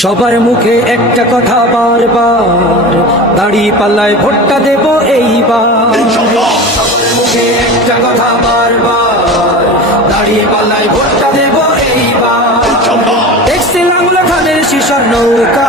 সবার মুখে একটা কথা বারবার, দাড়ি পাল্লায় ভোটটা দেব এইবার। মুখে একটা কথা বারবার, দাড়ি পাল্লায় ভোটটা দেব এইবার। দেখছিলাম খানের শিশর নৌকা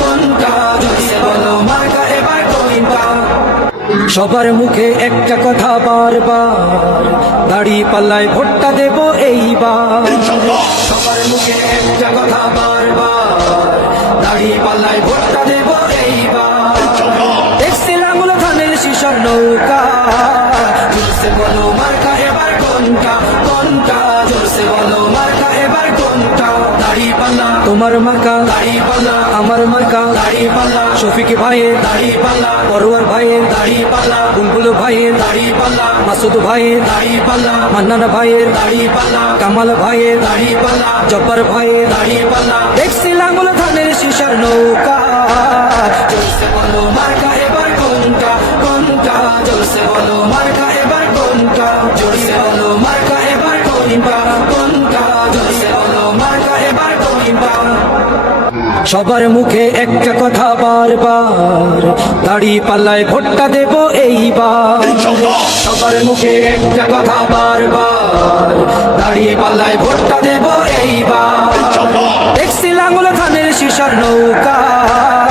সবার মুখে একটা কথা বারবার, দাড়ি পাল্লায় ভোটটা দেব এইবার। সবার মুখে একটা কথা বারবার, দাড়ি পাল্লায় ভোটটা দেব এইবার। দেখছি লাঙ্গুলা খানের শিশর নৌকা, জোরসে বলো মার্কা এবার কোনটা কোনটা? জোরসে বলো মার্কা এবার কোনটা? দাড়ি পাল্লা, তোমার মার্কা, দাড়ি পাল্লা। আমার মার্কা দাড়ি পাল্লা। শফিক ভাইয়ের পরোয়ার ভাইয়ের বুলবুল ভাইয়ের মাসুদ ভাইয়ের মান্নান ভাইয়ের কামাল ভাইয়ের জব্বার ভাইয়ের দেখছি লাঙ্গুলা খানের শিশর নৌকা। জোরসে বলো এবার কোনটা কোনটা? জোরসে বলো সবার মুখে একটা কথা বারবার, দাড়ি পাল্লায় ভোটটা দেব এইবার। সবার মুখে একটা কথা বারবার, দাড়ি পাল্লায় ভোটটা দেব এইবার। দেখছি লাঙ্গুলা খানের শিশার নৌকা।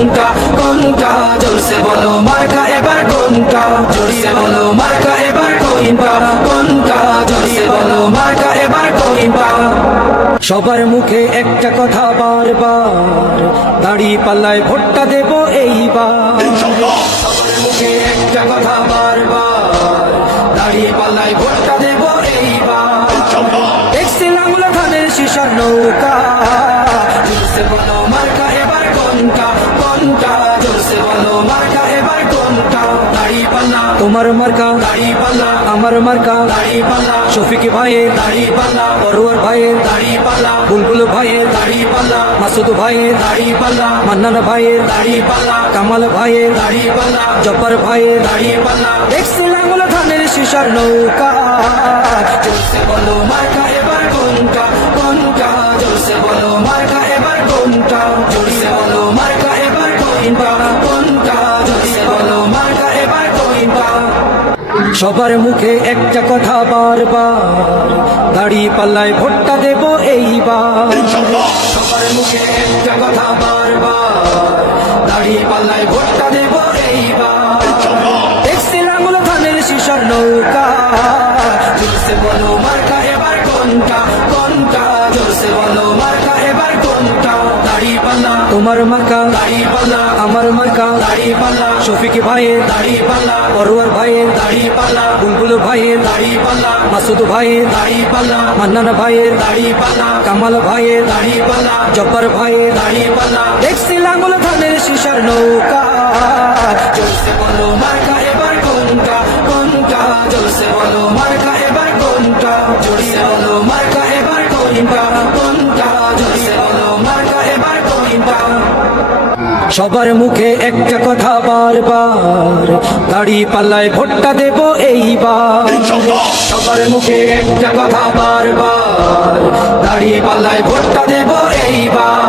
কোনটা কোনটা? জোরসে বলো মার্কা, এবার কোনটা? জোরসে বলো মার্কা, এবার কোনটা? কোনটা? জোরসে বলো মার্কা, এবার কোনটা? সবার মুখে একটা কথা বারবার, দাড়ি পাল্লায় ভোটটা দেব এইবার। সবার মুখে একটা কথা বারবার, দাড়ি পাল্লায় ভোটটা দেব এইবার। দেখছি লাঙ্গুলা খানের শিশার নৌকা বলো তোমার মার্কা, আমার মার্কা। শফিক ভাইয়ের দাড়ি পাল্লা পরোয়ার ভাইয়ের, বুলবুল ভাইয়ের, মাসুদ ভাইয়ের, মান্নান ভাইয়ের, কামাল ভাইয়ের দাড়ি পাল্লা জব্বার ভাইয়ের। দাড়ি পাল্লা দেখছি লাঙ্গুলা খানের শিশার নৌকা বলো মার্কা, এবার সবার মুখে একটা কথা বারবার, দাড়ি পাল্লায় ভোটটা দেব এইবার। সবার মুখে একটা কথা বারবার, দাড়ি পাল্লায় ভোটটা দেব এইবার। দেখছিলাম থানের শিশর নৌকা। তোমার মার্কা আমার মার্কা দাড়ি পাল্লা শফিক ভাইয়ের দাড়ি পাল্লা পরোয়ার ভাইয়ের দাড়ি পাল্লা বুলবুল ভাইয়ের, মাসুদ ভাইয়ের, মান্নান ভাইয়ের, কামাল ভাইয়ের, জব্বার ভাইয়ের। দাড়ি পাল্লা দেখছি লাঙ্গুলা খানের শিশার নৌকা। জোরসে বলো মার্কা, এবার কোনটা? কোনটা? বলো মার্কা, এবার কোনটা? বলো মার্কা, এবার কোনটা? সবার মুখে একটা কথা বারবার, দাড়ি পাল্লায় ভোটটা দেব এইবার। সবার মুখে একটা কথা বারবার, দাড়ি পাল্লায় ভোটটা দেব এইবার।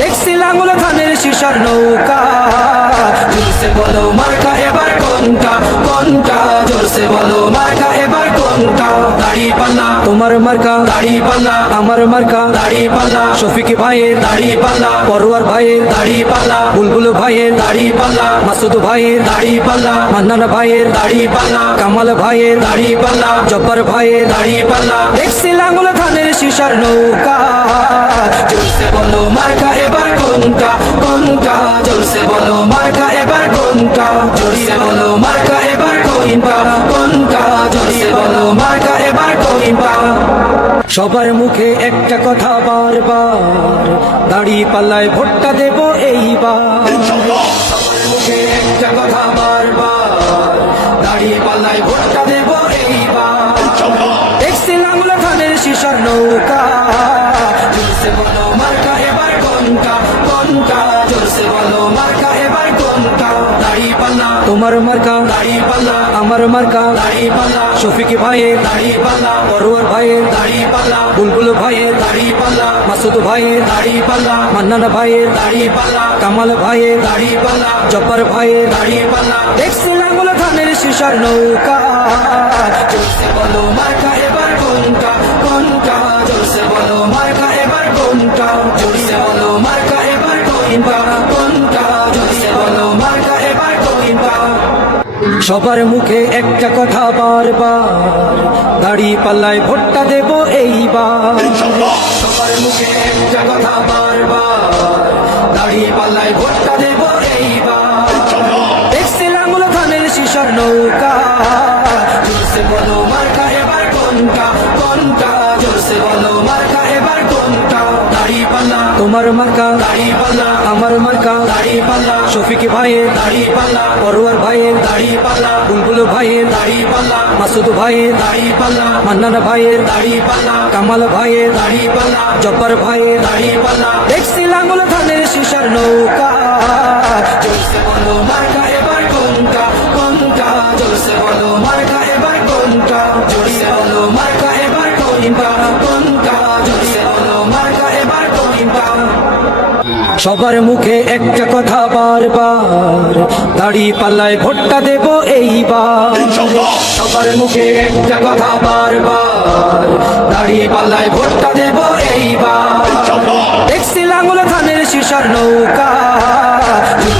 দেখছি লাঙ্গুলা শিশার নৌকা জোরসে বলো মার্কা এবার কোনটা কোনটা জোরসে বলো মার্কা এবার কোনটা দাড়ি পাল্লা তোমার মার্কা দাড়ি পাল্লা আমার মার্কা দাড়ি পাল্লা শফিক ভাইয়ের দাড়ি পাল্লা পরোয়ার ভাইয়ের দাড়ি পাল্লা বুলবুল ভাইয়ের দাড়ি পাল্লা মাসুদ ভাইয়ের দাড়ি পাল্লা মান্নান ভাইয়ের দাড়ি পাল্লা কামাল ভাইয়ের দাড়ি পাল্লা জব্বার ভাইয়ের দাড়ি পাল্লা দেখছি লাঙ্গুল ধানের শিশার নৌকা বলো মার্কা, এবার বলো মার্কা, এবার সবার মুখে একটা কথা বারবার, দাড়ি পাল্লায় ভোটটা দেব এইবার। সবার মুখে একটা কথা পাল্লায় নৌকা বলো মার্কা, এবার কোনটা? কোনটা? বলো মার্কা, এবার কোনটা? তোমার মার্কা আমার মার্কা শফিক ভাইয়ের পরোয়ার ভাইয়ের বুলবুল ভাইয়ের মাসুদ ভাইয়ের মান্নান ভাইয়ের কামাল ভাইয়ের জব্বার ভাইয়ের দেখছি লাঙ্গুলা ধানের শিশার নৌকা বলো মার্কা এবার কোনটা কোনটা জোরসে বলো মার্কা এবার কোনটা জোরসে বলো মার্কা এবার কোনটা সবার মুখে একটা কথা বারবার, দাড়ি পাল্লায় ভোটটা দেব এইবার। সবার মুখে একটা কথা বারবার, দাড়ি পাল্লায় ভোটটা দেব এইবার। দেখছি লাঙ্গুল ধানের শিশার নৌকা, জোরসে বলো মার্কা এবার কোনটা কোনটা? জোরসে বলো মার্কা এবার কোনটা? দাড়ি পাল্লা, তোমার মার্কা, দাড়ি আমার মার্কা, দাড়ি পাল্লা। শফিক ভাইয়ের, দাড়ি পাল্লা। পরোয়ার ভাইয়ের, দাড়ি পাল্লা। বুলবুল ভাইয়ের, দাড়ি পাল্লা। মাসুদ ভাইয়ের, দাড়ি পাল্লা। মান্নান ভাইয়ের, দাড়ি পাল্লা। কামাল ভাইয়ের, দাড়ি পাল্লা। জব্বার ভাইয়ের, দাড়ি পাল্লা। দেখছি লাঙ্গুল ধানের শিশার নৌকা। জোরসে বলো মার্কা, এবার কোনটা কোনটা জোরসে বলো মার্কা সবার মুখে একটা কথা বারবার দাড়ি পাল্লায় ভোটটা দেব এইবার। সবার মুখে একটা কথা বারবার দাড়ি পাল্লায় ভোটটা দেব এইবার। দেখছি লাঙ্গুল ধানের শিশার নৌকা।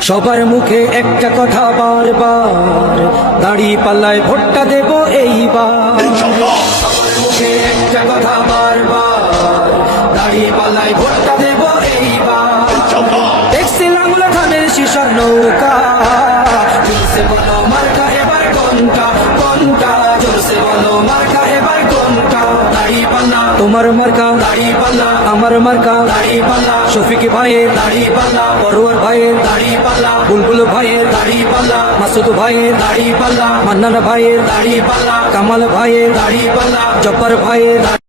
সবার মুখে একটা কথা বারবার দাড়ি পাল্লায় ভোটটা দেব এইবার। তোমার মার্কা দাড়ি পাল্লা আমার মার্কা দাড়ি পাল্লা শফিক ভাইয়ের দাড়ি পাল্লা পরোয়ার ভাইয়ের দাড়ি পাল্লা বুলবুল ভাইয়ের দাড়ি পাল্লা মাসুদ ভাইয়ের দাড়ি পাল্লা মান্নান ভাইয়ের দাড়ি পাল্লা কামাল ভাইয়ের দাড়ি পাল্লা জব্বার ভাইয়ের দাড়ি